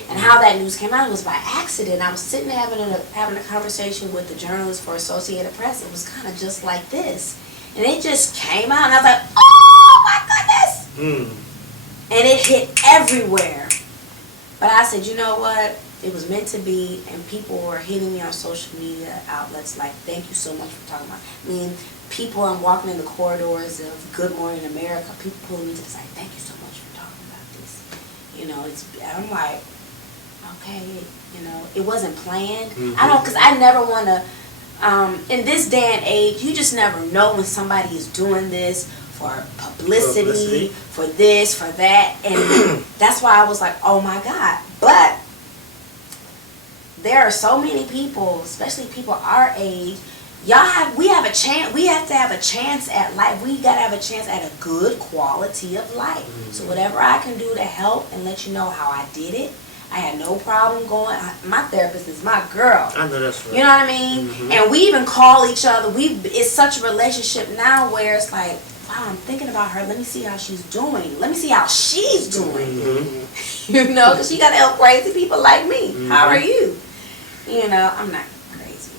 And how that news came out was by accident. I was sitting there having a conversation with the journalist for Associated Press. It was kind of just like this, and it just came out, and I was like, oh my goodness! And it hit everywhere. But I said, you know what? It was meant to be, and people were hitting me on social media outlets like, thank you so much for talking about it. I mean, people, I'm walking in the corridors of Good Morning America, people pulling me to the side, thank you so much for talking about this. I'm like, okay, it wasn't planned. Because I never want to, in this day and age, you just never know when somebody is doing this for publicity, for this, for that, and that's why I was like, oh my God. But there are so many people, especially people our age, we have a chance. We have to have a chance at life. We gotta have a chance at a good quality of life. So whatever I can do to help and let you know how I did it, I had no problem going. My therapist is my girl. I know that's right. You know what I mean? And we even call each other. It's such a relationship now where it's like, wow, I'm thinking about her. Let me see how she's doing. Let me see how she's doing. Because she got to help crazy people like me. How are you? I'm not crazy.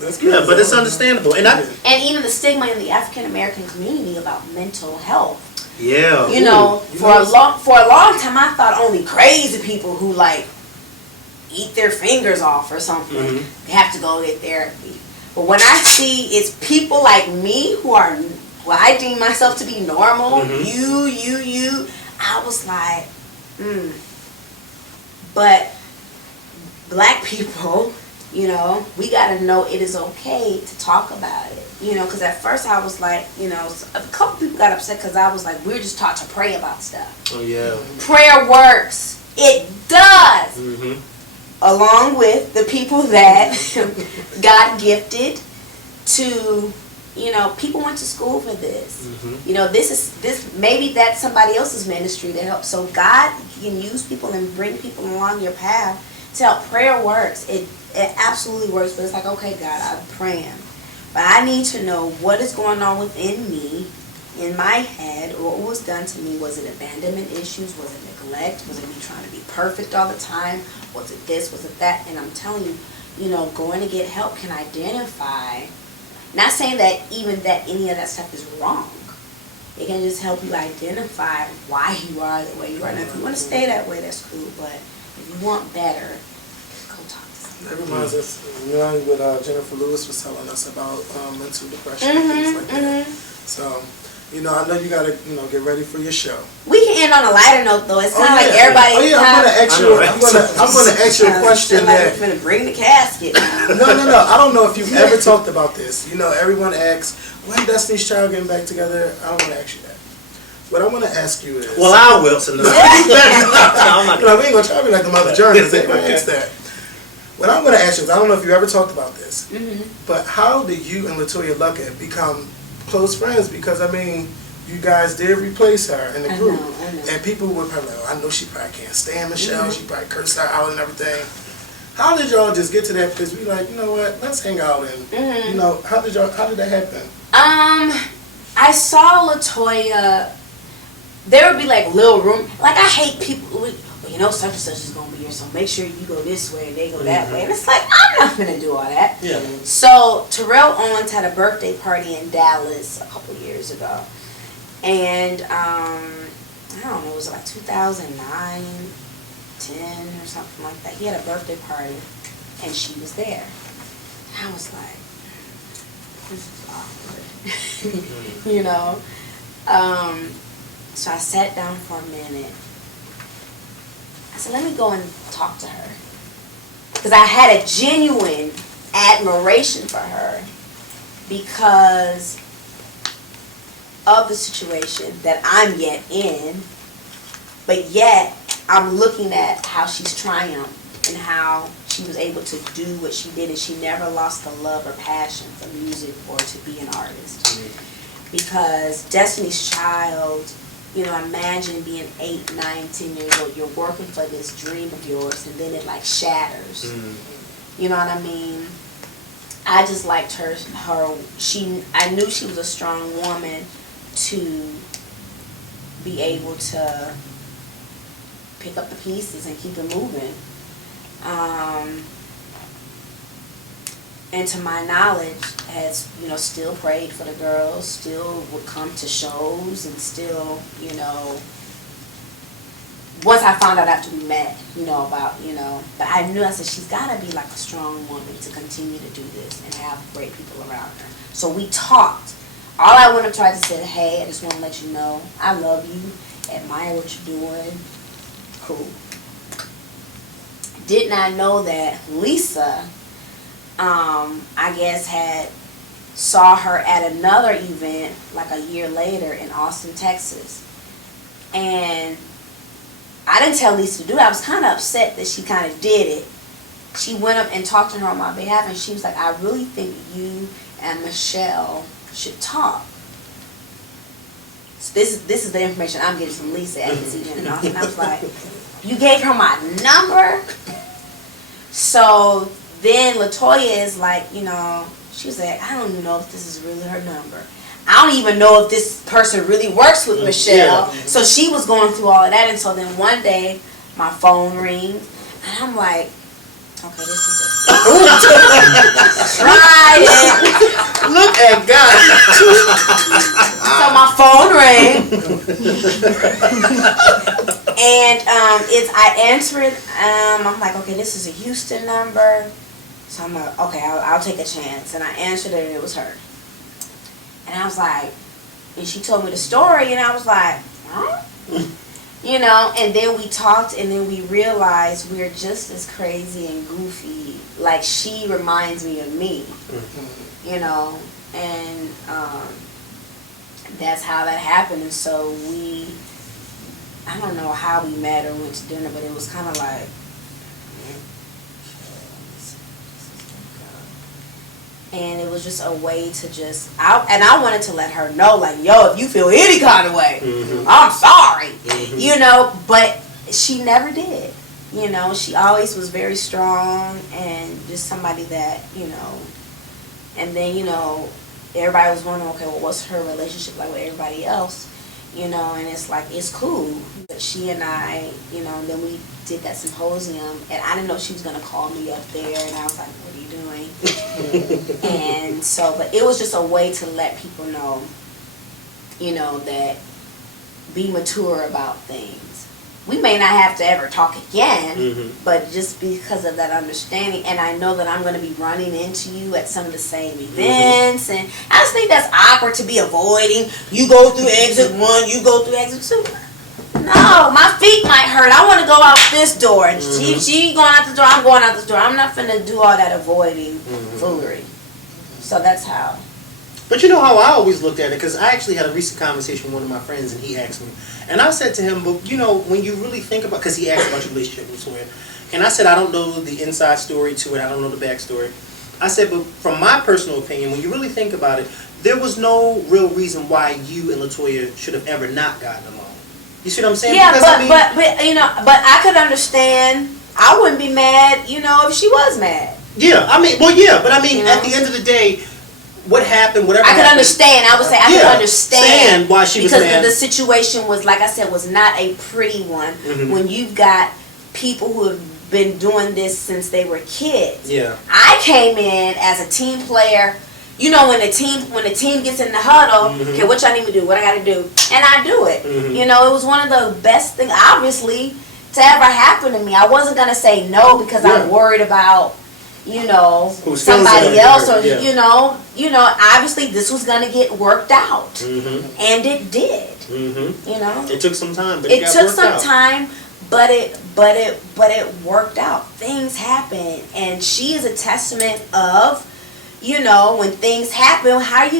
That's good. Yeah, but it's understandable. And even the stigma in the African American community about mental health. Yeah. For a long time, I thought only crazy people who eat their fingers off or something, they have to go get therapy. But when I see it's people like me who I deem myself to be normal, I was like, But black people, we got to know it is okay to talk about it. Because at first I was like, a couple people got upset because I was like, we're just taught to pray about stuff. Oh, yeah. Prayer works. It does. Along with the people that God gifted to, people went to school for this. Maybe that's somebody else's ministry to help. So God can use people and bring people along your path to help. Prayer works. It absolutely works. But it's like, okay, God, I'm praying. But I need to know what is going on within me, in my head, or what was done to me. Was it abandonment issues? Was it neglect? Was it me trying to be perfect all the time? Was it this? Was it that? And I'm telling you, going to get help can identify. Not saying that any of that stuff is wrong. It can just help you identify why you are the way you are. Now, if you want to stay that way, that's cool. But if you want better, go talk to someone. That reminds us, what Jennifer Lewis was telling us about mental depression and things like that. So, I know you gotta, get ready for your show. We can end on a lighter note, though. It's kind of like everybody. Oh yeah, I'm gonna ask you a question that. I'm gonna bring the casket. No. I don't know if you've ever talked about this. Everyone asks, when Destiny's Child getting back together? I don't want to ask you that. What I want to ask you is. Well, I will. So no, we ain't gonna try to be like the mother journalists. Everybody asks that. What I'm gonna ask you is, I don't know if you ever talked about this, but how did you and LaToya Luckett become close friends? Because you guys did replace her in the group, and people would probably like, I know she probably can't stand Michelle. She probably cursed her out and everything. How did y'all just get to that place? We like, you know what? Let's hang out and how did that happen? I saw LaToya. There would be like little room. Like I hate people. Well, you know, such and such is gonna be here, so make sure you go this way and they go that way. And it's like I'm not gonna do all that. Yeah. So Terrell Owens had a birthday party in Dallas a couple years ago, and I don't know, it was like 2009, 10 or something like that. He had a birthday party, and she was there. I was like, this is awkward, you know. So I sat down for a minute. I said, let me go and talk to her. Because I had a genuine admiration for her because of the situation that I'm yet in, but yet I'm looking at how she's triumphed and how she was able to do what she did, and she never lost the love or passion for music or to be an artist. Mm-hmm. Because Destiny's Child, you know, imagine being 8, 9, 10 years old, you're working for this dream of yours, and then it like shatters. Mm-hmm. You know what I mean? I just liked her. I knew she was a strong woman to be able to pick up the pieces and keep it moving. And to my knowledge, has, you know, still prayed for the girls, still would come to shows, and still, you know, once I found out after we met, you know, about, you know, but I knew, I said, she's got to be like a strong woman to continue to do this and have great people around her. So we talked. All I want to try to say, hey, I just want to let you know, I love you, admire what you're doing, cool. Did not know that Lisa, I guess, saw her at another event like a year later in Austin, Texas. And I didn't tell Lisa to do it. I was kind of upset that she kind of did it. She went up and talked to her on my behalf, and she was like, I really think you and Michelle should talk. So this is the information I'm getting from Lisa at this event in Austin. I was like, you gave her my number? So then LaToya is like, you know, she was like, I don't even know if this is really her number. I don't even know if this person really works with Michelle. Yeah. So she was going through all of that. And so then one day, my phone rings, and I'm like, okay, this is it. Tried it. Look at God. So my phone rang. And I answer it. I'm like, okay, this is a Houston number. So I'm like, okay, I'll take a chance. And I answered it, and it was her. And I was like, and she told me the story, and I was like, huh? You know, and then we talked, and then we realized we're just as crazy and goofy. Like, she reminds me of me, you know, and that's how that happened. And so I don't know how we met or went to dinner, but it was kind of like, and it was just a way to just, I wanted to let her know, like, yo, if you feel any kind of way, I'm sorry, you know, but she never did, you know. She always was very strong and just somebody that, you know, and then, you know, everybody was wondering, okay, well, what's her relationship like with everybody else, you know, and it's like, it's cool. But she and I, you know, and then we did that symposium, and I didn't know she was going to call me up there, and I was like, what are you doing? And so, but it was just a way to let people know, you know, that be mature about things. We may not have to ever talk again, but just because of that understanding, and I know that I'm going to be running into you at some of the same events, and I just think that's awkward to be avoiding. You go through exit 1, you go through exit 2. No, my feet might hurt. I want to go out this door. And she going out the door, I'm going out this door. I'm not finna do all that avoiding foolery. So that's how. But you know how I always looked at it, because I actually had a recent conversation with one of my friends, and he asked me, and I said to him, but you know, when you really think about, because he asked about your relationship with Sawyer, and I said, I don't know the inside story to it, I don't know the backstory. I said, but from my personal opinion, when you really think about it, there was no real reason why you and LaToya should have ever not gotten along. You see what I'm saying? Yeah, because, but you know, but I could understand. I wouldn't be mad, you know, if she was mad. Yeah, I mean, well, yeah, but I mean, you know? At the end of the day, what happened, whatever I could happened, understand. I would say I could understand why she was because mad. the situation was, like I said, was not a pretty one. When you've got people who have been doing this since they were kids. Yeah. I came in as a team player. You know, when the team gets in the huddle, okay, what y'all need me to do? What I got to do? And I do it. You know, it was one of the best things, obviously, to ever happen to me. I wasn't gonna say no because I'm worried about, you know, somebody else, or you know, obviously this was gonna get worked out, and it did. You know, it took some time, but it took some time, but it worked out. Things happen, and she is a testament of, you know, when things happen, how are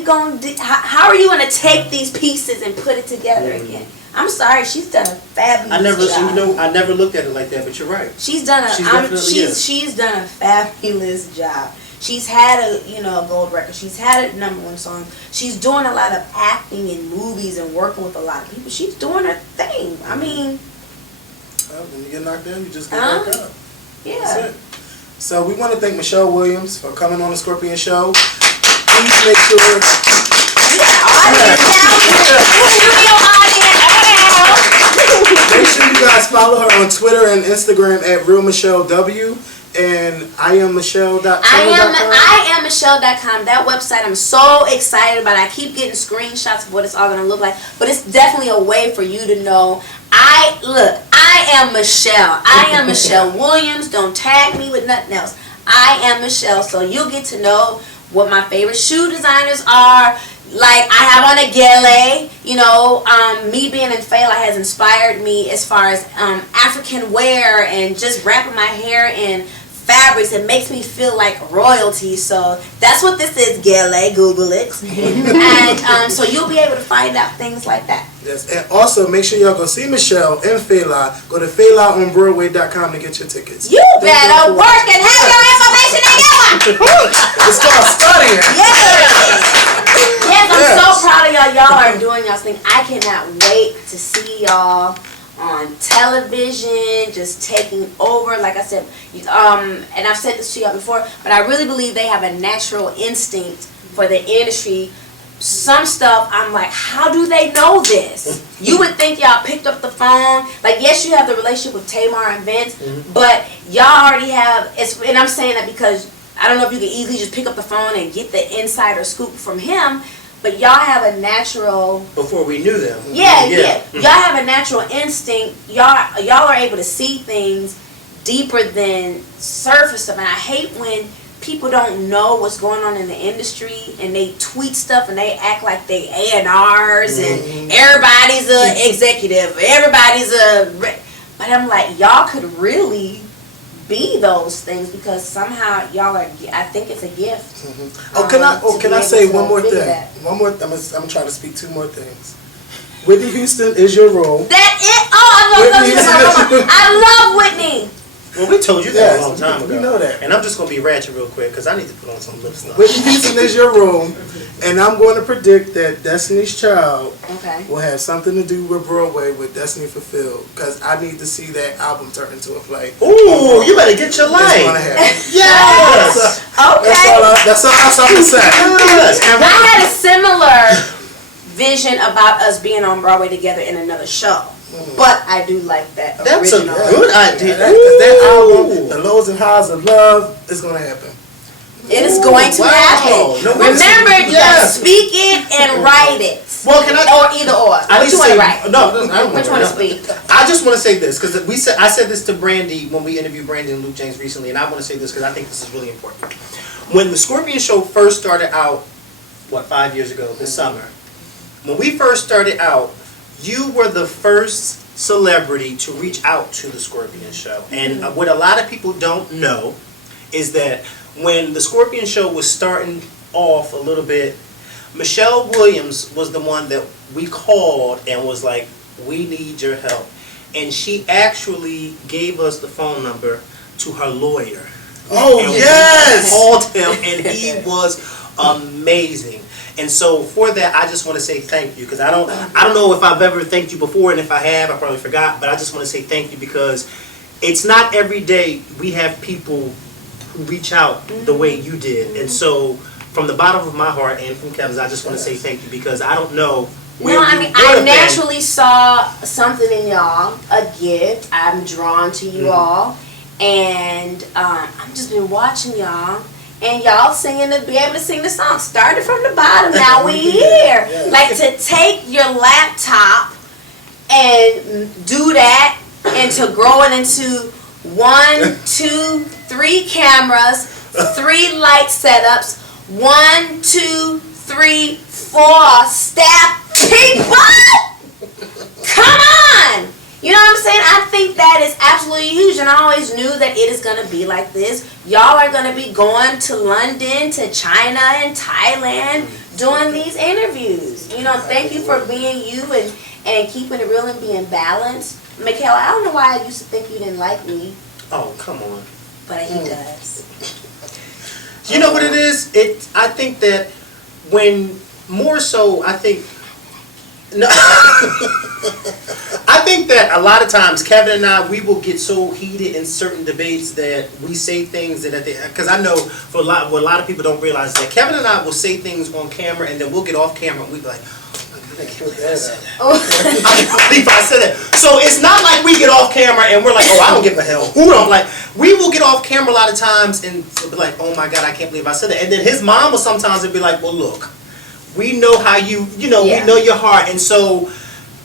you gonna take these pieces and put it together again? I'm sorry, she's done a fabulous job. I never looked at it like that, but you're right. She's done she's done a fabulous job. She's had a gold record. She's had a #1 song. She's doing a lot of acting in movies and working with a lot of people. She's doing her thing. I mean, well, when you get knocked down, you just get back up. Yeah. That's it. So we want to thank Michelle Williams for coming on the Skorpion Show. Please make sure. Make sure you guys follow her on Twitter and Instagram at RealMichelleW and IamMichelle.com. IamMichelle.com. That website I'm so excited about. I keep getting screenshots of what it's all going to look like. But it's definitely a way for you to know. I am Michelle. I am Michelle Williams. Don't tag me with nothing else. I am Michelle. So you'll get to know what my favorite shoe designers are. Like, I have on a gele, you know, me being in Fela has inspired me as far as African wear and just wrapping my hair in fabrics. It makes me feel like royalty. So that's what this is, gele. Google it. And so you'll be able to find out things like that. Yes, and also make sure y'all go see Michelle and Fela. Go to FelaOnBroadway.com to get your tickets. You better work and have your information together. It's called studying. Yes, I'm so proud of y'all. Y'all are doing y'all's thing. I cannot wait to see y'all on television, just taking over. Like I said, and I've said this to y'all before, but I really believe they have a natural instinct for the industry. Some stuff, I'm like, how do they know this? You would think y'all picked up the phone. Like, yes, you have the relationship with Tamar and Vince, but y'all already have, and I'm saying that because I don't know if you could easily just pick up the phone and get the insider scoop from him, but y'all have a natural... Before we knew them. Yeah. Y'all have a natural instinct. Y'all are able to see things deeper than surface stuff. And I hate when people don't know what's going on in the industry and they tweet stuff and they act like they A&Rs and everybody's a executive. Everybody's a... But I'm like, y'all could really be those things because somehow y'all are. I think it's a gift. Can I say one more thing? One more. I'm trying to speak two more things. Whitney Houston is your role. That it. Oh, I love Whitney. Well, we told you that a long time ago. We know that. And I'm just going to be ratchet real quick because I need to put on some lipstick. Whitney Houston is your role, and I'm going to predict that Destiny's Child will have something to do with Broadway with Destiny Fulfilled because I need to see that album turn into a play. Ooh, you better get your life. It's going to happen. Yes. Okay. That's all I'm saying. Yes. I had a similar vision about us being on Broadway together in another show. But I do like that. That's original. a good idea. That album, the lows and highs of love, is going to happen. It is going to happen. No, remember, you gotta speak it and write it. Well, can I? Or either or. Which you want to write? No, I don't Which one to speak? I just want to say this because I said this to Brandy when we interviewed Brandy and Luke James recently, and I want to say this because I think this is really important. When the Skorpion Show first started out, 5 years ago this summer, when we first started out, you were the first celebrity to reach out to the Skorpion Show. And what a lot of people don't know is that when the Skorpion Show was starting off a little bit, Michelle Williams was the one that we called and was like, we need your help. And she actually gave us the phone number to her lawyer. Oh, and yes! We called him and he was amazing. And so for that, I just want to say thank you because I don't know if I've ever thanked you before, and if I have, I probably forgot. But I just want to say thank you because it's not every day we have people who reach out the way you did. And so from the bottom of my heart and from Kevin's, I just want to say thank you because I don't know. No, I mean, I naturally saw something in y'all, a gift. I'm drawn to you all. And I've just been watching y'all. And y'all be able to sing the song. Started from the bottom, now we here. Like to take your laptop and do that and to grow it into 1, 2, 3 cameras, 3 light setups, 1, 2, 3, 4 staff people. Come on! You know what I'm saying? I think that is absolutely huge, and I always knew that it is going to be like this. Y'all are going to be going to London, to China, and Thailand, doing these interviews. You know, thank you for being you and keeping it real and being balanced. Michaela, I don't know why I used to think you didn't like me. Oh, come on. But he does. You know what it is? I think that no, I think that a lot of times Kevin and I, we will get so heated in certain debates that we say things that because I know what a lot of people don't realize that Kevin and I will say things on camera and then we'll get off camera and we'll be like, I can't believe I said that. So it's not like we get off camera and we're like, oh, I don't give a hell. Who don't like? We will get off camera a lot of times and be like, oh my God, I can't believe I said that. And then his mom will sometimes be like, well, look, we know how we know your heart, and so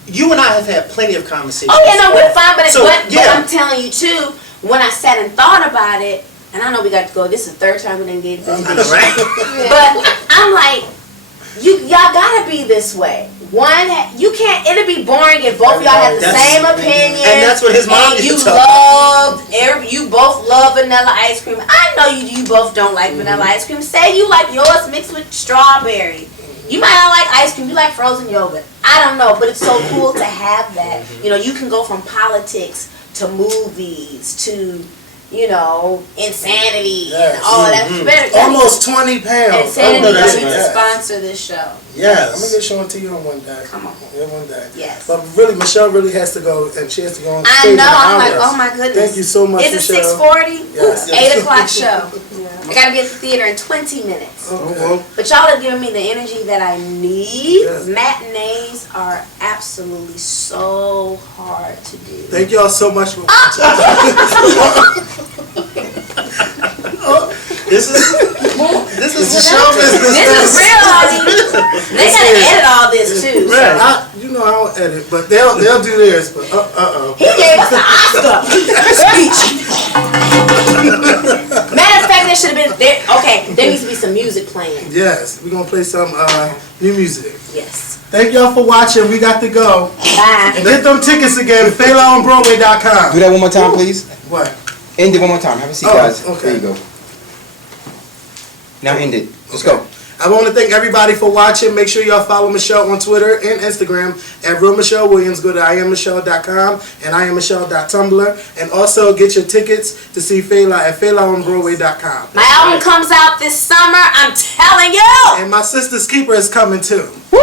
you and I have had plenty of conversations. Oh yeah, no, we're fine, but I'm telling you too, when I sat and thought about it, and I know we got to go. This is the 3rd time we didn't get this. I know, right? But I'm like, y'all gotta be this way. You can't. It'll be boring if both of y'all have the same opinion. And that's what his mom used to You both love vanilla ice cream. I know you both don't like vanilla ice cream. Say you like yours mixed with strawberry. You might not like ice cream. You like frozen yogurt. I don't know, but it's so cool to have that. You know, you can go from politics to movies to, insanity and all that. Almost 20 pounds. Insanity needs to sponsor this show. Yes. I'm going to get Sean to you on one day. Come on. Yeah, one day. Yes. But really, Michelle really has to go, and she has to go on stage. I know. I'm like, oh my goodness. Thank you so much, Is it Michelle. 6:40? Yes. 8 o'clock show. I got to be at the theater in 20 minutes. Okay. But y'all have given me the energy that I need. Yes. Matinees are absolutely so hard to do. Thank y'all so much for watching. This is show business. This is real, honey. They gotta edit all this too. Right. I don't edit, but they'll do theirs. But He gave us the Oscar speech. Matter of fact, there should have been there. Okay, there needs to be some music playing. yes, we're gonna play some new music. Yes. Thank y'all for watching. We got to go. Bye. And get them tickets again. FelaOnBroadway.com. Do that one more time, please. What? End it one more time. Have a seat, Oh, guys. okay. There you go. Now end it. Let's go. I want to thank everybody for watching. Make sure y'all follow Michelle on Twitter and Instagram at Real Michelle Williams. Go to IamMichelle.com and IamMichelle.tumblr. And also get your tickets to see Fela at FelaOnBroadway.com. My album comes out this summer. I'm telling you. And my Sister's Keeper is coming too. Woo!